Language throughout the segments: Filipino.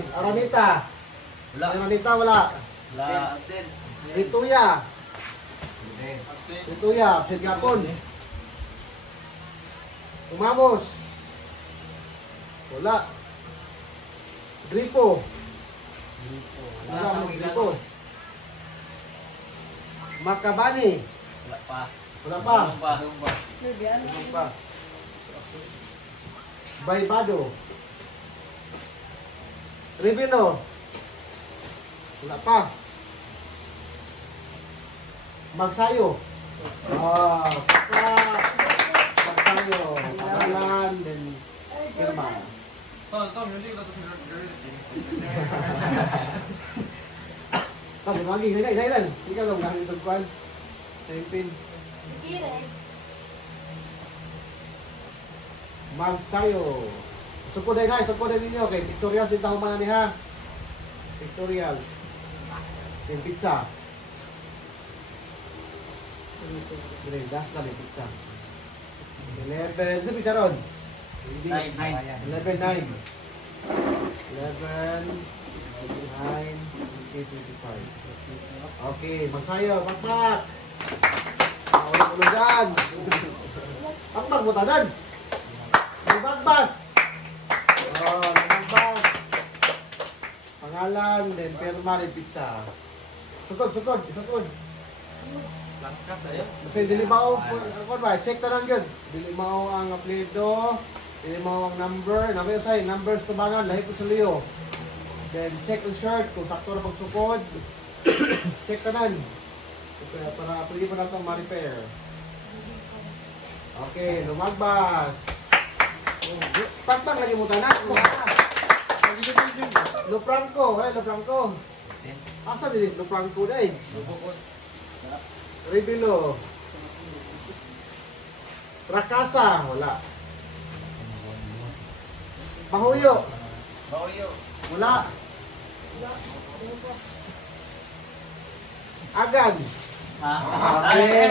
Aranita. Wala. Aranita wala. Wala. Absent. Rituya. Rituya, absent gapon. Umamos. Wala. Gripo. Wala mo gripo. Makabani. Wala pa. Wala pa. Wala pa. Wala pa. Baybado. Revino. Wala pa. Magsayo. Magsayo. Pangalan, then firma. Pag lumagi, ganyan. Ikaw lang gamit itong kwan. Pin. Magsayo. Sukod ay guys, sukod ay ninyo. Kay Victorials din tayo man ha. Victorials. Yung pizza. Das na may pizza. 11. Sa pizza ron? 11, 9. 11, 9. 25. Okay, magsayo. Pakpak. Ulo dyan. Pakpak mo tanan. Lumagbas. Lumagbas. Pangalan, then firma, then pizza. Sukod. Kasi dili mao ako ba check tanan gyud. Dili mao ang apelyido, dili mao ang number, nabi usay numbers tubangan lahi ko sa liyo. Then check ang shirt kung sakto ra pagsukod. Check tanan. Para pwede pa nato ma-repair. Okay, lumagbas. Pakpak lagi mo tanan. Lo Franco. Asa dili Lo Franco dai? Ribilo. Rakasa, wala. Bahuyo. Wala. Agan. Okay.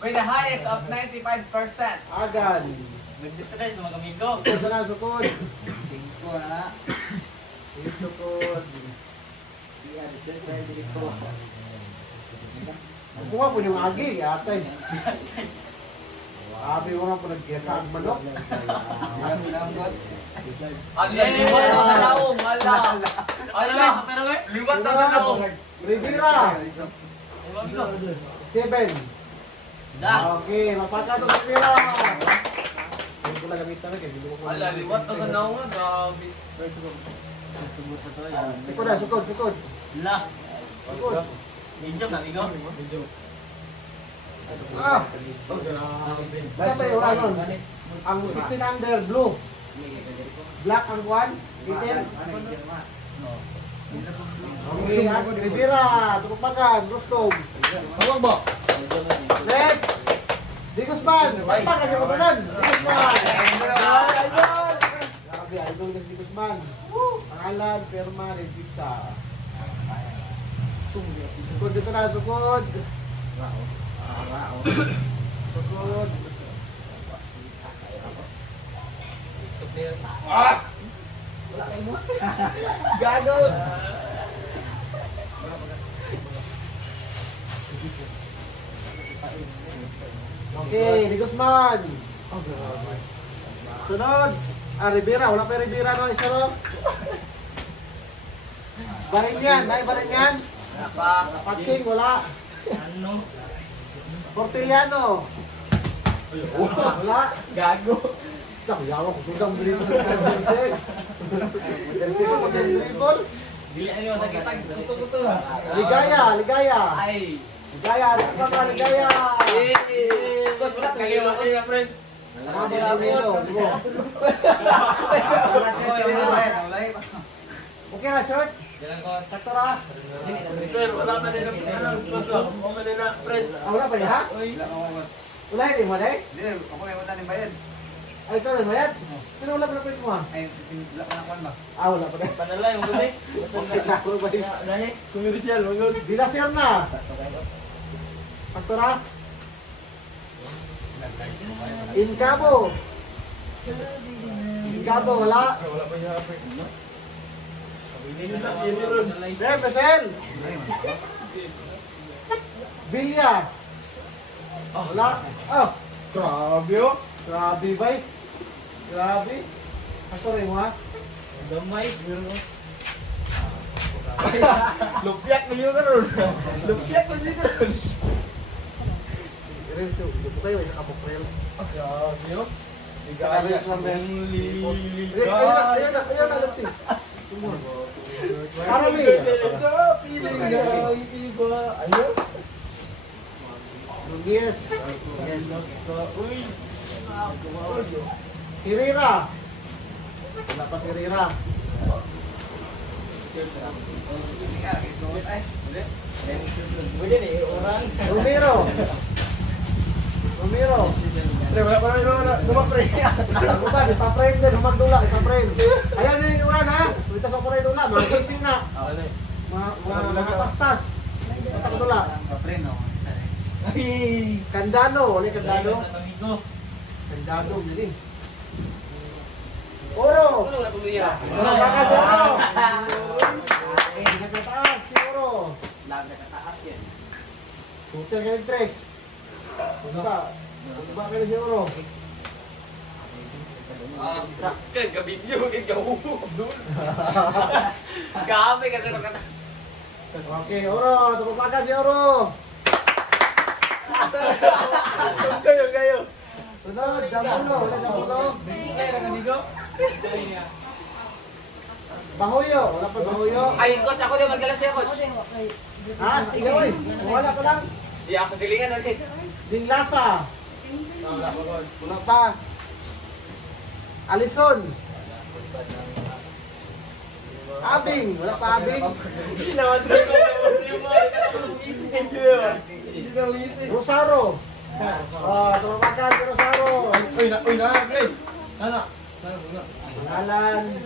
With the highest of 95%. Agan. Nagtitres na mga amigo. Sukod na, sukod. 5 na. Sukod. Kuha po yung agi, atay. Abi mo nga po nagkiyakaag manok. Liwat na sa naong, ala. Liwat na sa naong. Rivera. 7. Okay, mapaka ito Rivera. Hindi ko lang gamitan na kaya. Ala, liwat na sa naong nga, grabe. Sukod. Wala. Sukod. Medyo na amigo. Saan ba yung oras nun? Ang 16 under, blue. Black ang 1, itim. Okay, Rivera, Tukupakan, Rostov. Tawag ba? Next! Digosman! Pagpag ang yung kapanan! Digosman! Grabe, idol ng Digosman. Pangalan, firma, rin pizza. Sukod dito na, sukod. Sukod. Gago! Okay, Digosman. Sunod. Rivera, wala pa Rivera no, isa ro. Baringan, may Baringan. Patsing, wala. Ano? Portiliano. Wala. Gago. Yawa ko sugang dribble ng jersey. Jersey ko ng dribble. Dili ano sa kitag. Tuto. Ligaya. Ay. Ligaya. Kaya friend. Marami ito. Okay na, short? Sakto ra? Sir, wala pa din ang sponsor. Wala pa din na friend. Wala pa niya? Wala hindi mo, day? Hindi, ako may mata ni Bayad. Ay, ito rin, mayad? Pero wala pa na pwede mo, ha? Ay, wala pa na kwan ba? Wala pa na. Panalay mo gani. Okay, sakto ba yun? Dahil commercial mo gud. Bilasir na. Sakto ra? In Cabo. Sigado, wala. Wala pa niya kapit. Sir, Pesel. Bilya. Wala. Ah, grabe oh. Grabe, bay. Grabe. Ako rin mo ha. Damay. Lupyak na yun karon. Lupyak na yun karon. Reels yun. Dito tayo, isa ka po reels. Grabe yun. Isa ka reels lang din. Ayun na, lupti. Karami. Feeling na ang iba. Ayun. Yes. Yes. Uy. Hirira. Wala pa si Hirira. Pwede ni orang. Romero. Romero. Pre, wala pa naman yung duma pre. Ano ba? Ipa-frame din. Magdula, ipa-frame. Ayan na yung uran ha. Dito sa kulay dula. Mga gising na. Mga nakatastas. Sa dula. Kapre, no? Kandano. Wala yung kandano. Kandano. Jadi. Oro. Ano na pumiya? Wala ka sa oro. Nagkataas si Oro. Laga ka taas yan. Shooter ka ng tres. Ano ba? Ano ba kayo si Oro? Kan ka-video, kan ka-upo. Gabi ka sa kata. Okay, Oro. Tumapagan si Oro. Kayo. Sunod, Damuno. Wala Damuno. Bahuyo. Wala pa Bahuyo. Ay, coach, ako din magdala siya, coach. Ha? Ikaw eh. Wala pa lang. Di ako silingan ulit. Dinlasa. Wala pa. Alison. Abing. Wala pa Abing. Rosaro. Tumapagan si Rosaro. Uy, na, pre. Nana. Pangalan.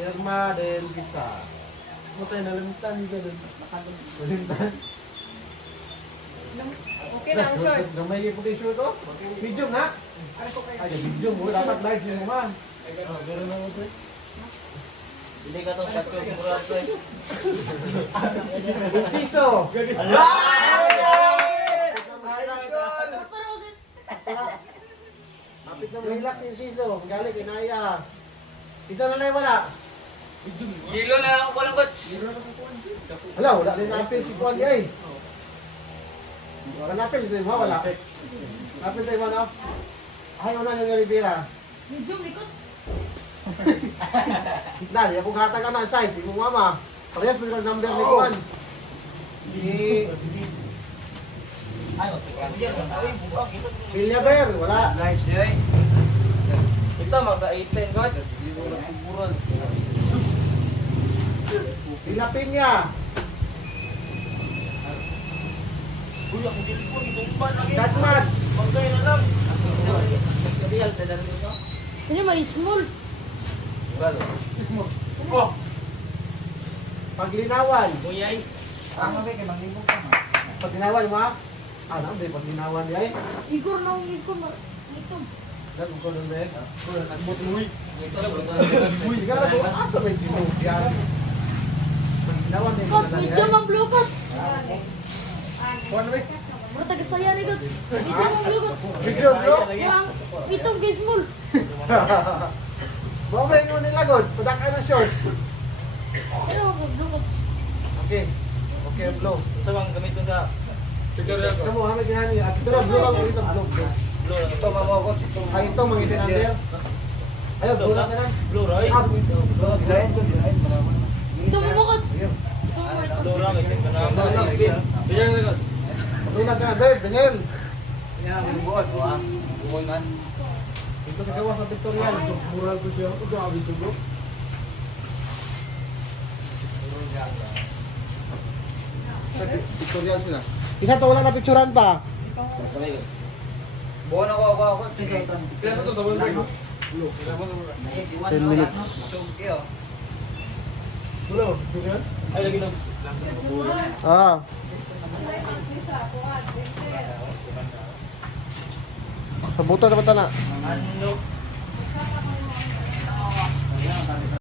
Irma del Pizza. Matay na limitan ka dun. Malintan. Okay na ang short. Gamay yung puti shirt ko. Medium na. Ay, medium. Dapat large yung mga. Pero na mo pre. Hindi ka itong shot ko, sigurado ko eh. Inciso. Kapit na relax yung Inciso. Galing, inaya. Isa na lang wala. Gilo na lang ako walang coach. Hala, wala din na-appeal si Juan di ay. Wala na-appeal si mo, wala. Appeal tayo mo, no? Ay, una yung Rivera. Medium likod. Dali, ako gata ka na size, imo mama. Parehas mo yung number ni Juan. Villaver, wala. Nice, yay. Ito, magka-18 coach. Villa Piña. Datmat. Real, sa dami ko. Ano ba, small? Oh. Paglinawan. Muyay. Ang mabi, kay manglibog ka, ma. Paglinawan mo ha? Ano, di paglinawan di ay. Igor na ang igor. Ito. Dan ko dun deh. Uy. Ito lang, bro. Uy, sigara ko asa may dito. Yan. Paglinawan din Coach, medium ang blue coach. Kuan ba? Bro, taga-saya ni coach. Medium ang blue coach. Bigyan bro. Ang itong kay small. Mo ba yung nilagod? Padaka na short. Ano ang blue coach? Okay. Okay, blow. Sa bang gamit ko sa Kamu kami kinani at ito lang blow lang ito blow. blue. Ito, mamawakot. Ay ito mangitin under. Ayo, blow lang na. Blue, right? Ah, Bilayan ko, bilayan. Maramon. Ito mo coach. Sige. Ito mo ito. Blue, right? Ito na. Bigyan na. Blow lang na, babe. Daniel. Yan ang inubuan, o ha? Inubuan man. Ito sa gawas ng Victorial. Mural ko siya. Ito ang abiso bro. Sa Victorial sila. Isa to wala na picturean pa. Buwan ako. Kaya ito, double break. 10 minutes. Iyo. Wala, picture yan? Ay, lagi lang. Ah. Sa buto na na. Ano?